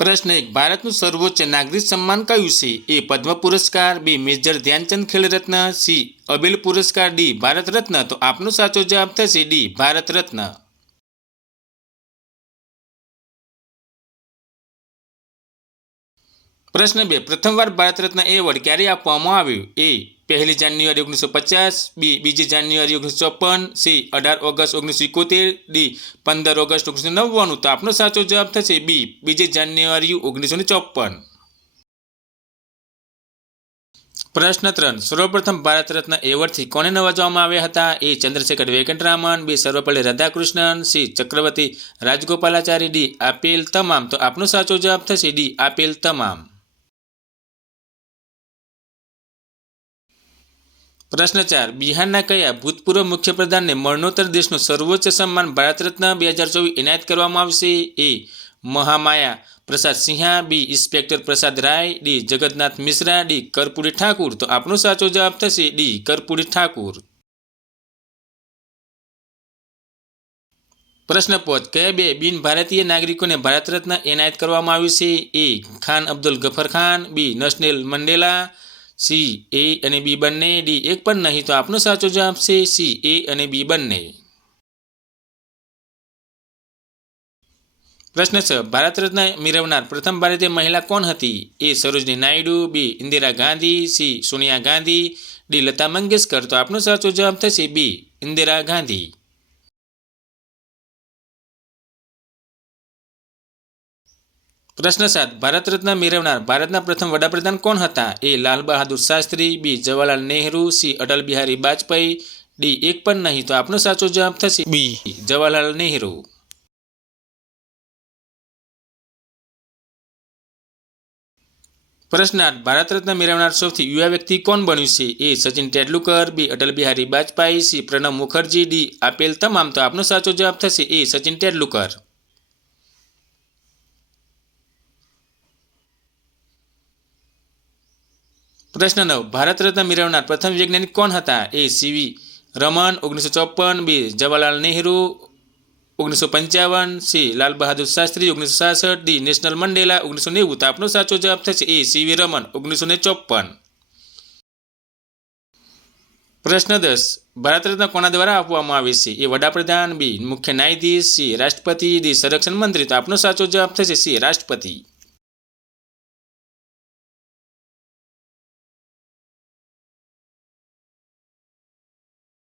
પ્રશ્ન 1. ભારતનું સર્વોચ્ચ નાગરિક સન્માન કયું છે? એ પદ્મ પુરસ્કાર, બી મેજર ધ્યાનચંદ ખેલ રત્ન, સી અબેલ પુરસ્કાર, ડી ભારત રત્ન. તો આપનો સાચો જવાબ થશે ડી ભારત રત્ન. પ્રશ્ન 2. પ્રથમવાર ભારત રત્ન એવોર્ડ ક્યારે આપવામાં આવ્યો? એ 1 જાન્યુઆરી 1950, બી 2 જાન્યુઆરી 1954, સી 18 ઓગસ્ટ 1971, ડી 15 ઓગસ્ટ 1999. તો આપનો સાચો જવાબ થશે બી 2 જાન્યુઆરી 1954. પ્રશ્ન 3. સર્વપ્રથમ ભારત રત્ન એવોર્ડથી કોને નવાજવામાં આવ્યા હતા? એ ચંદ્રશેખર વેંકટરામન, બી સર્વપલ્લી રાધાકૃષ્ણન, સી ચક્રવર્તી રાજગોપાલાચારી, ડી આપેલ તમામ. તો આપનો સાચો જવાબ થશે ડી આપેલ તમામ. પ્રશ્ન 4. બિહારના કયા ભૂતપૂર્વ મુખ્યપ્રધાનને મરણોત્તર દેશનું સર્વોચ્ચ સન્માન ભારત રત્ન 2024 એનાયત કરવામાં આવશે? એ મહામાયા પ્રસાદ સિંહા, બી ઇન્સ્પેક્ટર પ્રસાદ રાય, ડી જગન્નાથ મિશ્રા, ડી કર્પૂરી ઠાકુર. તો આપનો સાચો જવાબ થશે ડી કર્પૂરી ઠાકુર. પ્રશ્ન 5. કયા બે બિન ભારતીય નાગરિકોને ભારત રત્ન એનાયત કરવામાં આવ્યું છે? એ ખાન અબ્દુલ ગફર ખાન, બી નેલ્સન મંડેલા, સી એ અને બી બંને, ડી એક પણ નહીં. તો આપનો સાચો જવાબ છે સી એ અને બી બંને. પ્રશ્ન 6. ભારત રત્ન મેળવનાર પ્રથમ ભારતીય મહિલા કોણ હતી? એ સરોજની નાયડુ, બી ઇન્દિરા ગાંધી, સી સોનિયા ગાંધી, ડી લતા મંગેશકર. તો આપનો સાચો જવાબ થશે બી ઇન્દિરા ગાંધી. પ્રશ્ન 7. ભારત રત્ન મેળવનાર ભારતના પ્રથમ વડાપ્રધાન કોણ હતા? એ લાલ બહાદુર શાસ્ત્રી, બી જવાહરલાલ નહેરુ, સી અટલ બિહારી વાજપેયી, ડી એક પણ નહીં. તો આપનો સાચો જવાબ થશે બી જવાહરલાલ નહેરુ. પ્રશ્ન 8. ભારત રત્ન મેળવનાર સૌથી યુવા વ્યક્તિ કોણ બન્યું છે? એ સચિન તેંડુલકર, બી અટલ બિહારી વાજપેયી, સી પ્રણવ મુખર્જી, ડી આપેલ તમામ. તો આપનો સાચો જવાબ થશે એ સચિન તેંડુલકર. પ્રશ્ન 9. ભારત રત્ન મેળવનાર પ્રથમ વૈજ્ઞાનિક કોણ હતા? એ સીવી રમન 1954, બી Jawaharlal Nehru 1955, C Lal Bahadur Shastri 1966, D Nelson Mandela 1990. તો આપનો સાચો જવાબ થશે એ સીવી રમન 1954. પ્રશ્ન 10. ભારત રત્ન કોના દ્વારા આપવામાં આવે છે? એ વડાપ્રધાન, બી મુખ્ય ન્યાયાધીશ, સી રાષ્ટ્રપતિ, ડી સંરક્ષણ મંત્રી. તો આપનો સાચો જવાબ થશે સી રાષ્ટ્રપતિ.